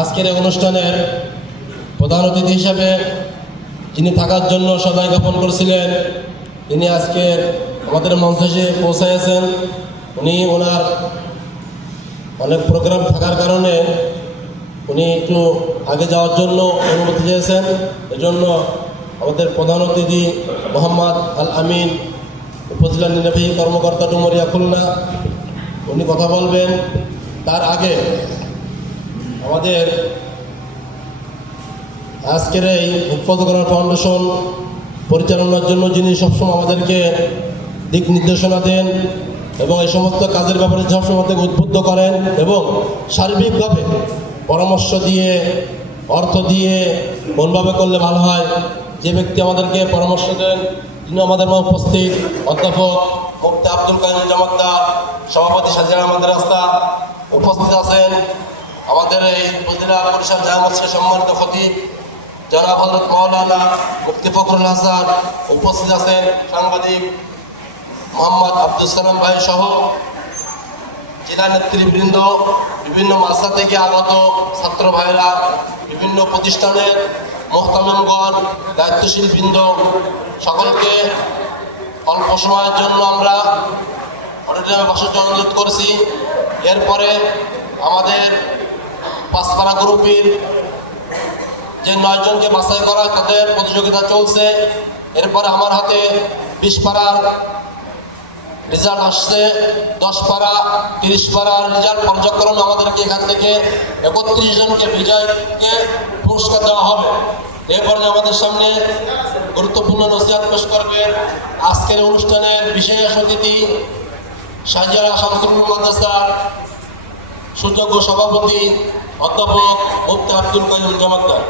আজকের এই অনুষ্ঠানের প্রধান অতিথি হিসেবে যিনি থাকার জন্য সবাই জ্ঞাপন করেছিলেন, তিনি আজকে আমাদের মঞ্চে এসে পৌঁছাইছেন। উনি ওনার অনেক প্রোগ্রাম থাকার কারণে উনি একটু আগে যাওয়ার জন্য অনুমতি চেয়েছেন। এজন্য আমাদের প্রধান অতিথি মোহাম্মদ আল আমিন, উপজেলা নির্বাহী কর্মকর্তা ডুমুরিয়া খুলনা, উনি কথা বলবেন। তার আগে আমাদের আজকের এই উৎপাদকরণ ফাউন্ডেশন পরিচালনার জন্য যিনি সবসময় আমাদেরকে দিক নির্দেশনা দেন এবং এই সমস্ত কাজের ব্যাপারে সবসময় আমাদেরকে উদ্বুদ্ধ করেন এবং সার্বিকভাবে পরামর্শ দিয়ে, অর্থ দিয়ে কোনভাবে করলে ভালো হয়, যে ব্যক্তি আমাদেরকে পরামর্শ দেন তিনি আমাদের মধ্যে উপস্থিত অধ্যাপক মুফতি আব্দুল কাইয়ুম জামাতদার, সভাপতি সাজিয়া আহমদ রাস্তা উপস্থিত আছেন। আমাদের এই উপজেলা পরিষদ জামে মসজিদের সম্মানিত খতিব জনাব হযরত মাওলানা মুফতি ফখরুল হাসান উপস্থিত আছেন। সাংবাদিক মোহাম্মদ আব্দুল সালাম ভাই সহ জেলা নেতৃবৃন্দ, বিভিন্ন মাদ্রাসা থেকে আগত ছাত্র ভাইরা, বিভিন্ন প্রতিষ্ঠানের মুহতামিমগণ, দায়িত্বশীল বৃন্দ, সকলকে অল্প সময়ের জন্য আমরা অডিটোরিয়ামে বসার জন্য অনুরোধ করেছি। এরপরে আমাদের পাঁচপাড়া গ্রুপের যে 9 জনকে বাছাই করা তাদের প্রতিযোগিতা চলছে। এরপরে আমার হাতে 20 পাড়ার রেজাল্ট আসছে, 10 পাড়া 30 পাড়ার রেজাল্ট পর্যায়ক্রমে আমাদেরকে এখান থেকে 31 জনকে বিজয়কে পুরস্কার দেওয়া হবে। এরপরে আমাদের সামনে গুরুত্বপূর্ণ নসিহত পেশ করবেন আজকের অনুষ্ঠানের বিশেষ অতিথি শাহজারা শামসুল মাদ্রাসার সুযোগ্য সভাপতি অধ্যাপক মুফতি আব্দুল কাইয়ুম জামাতদার।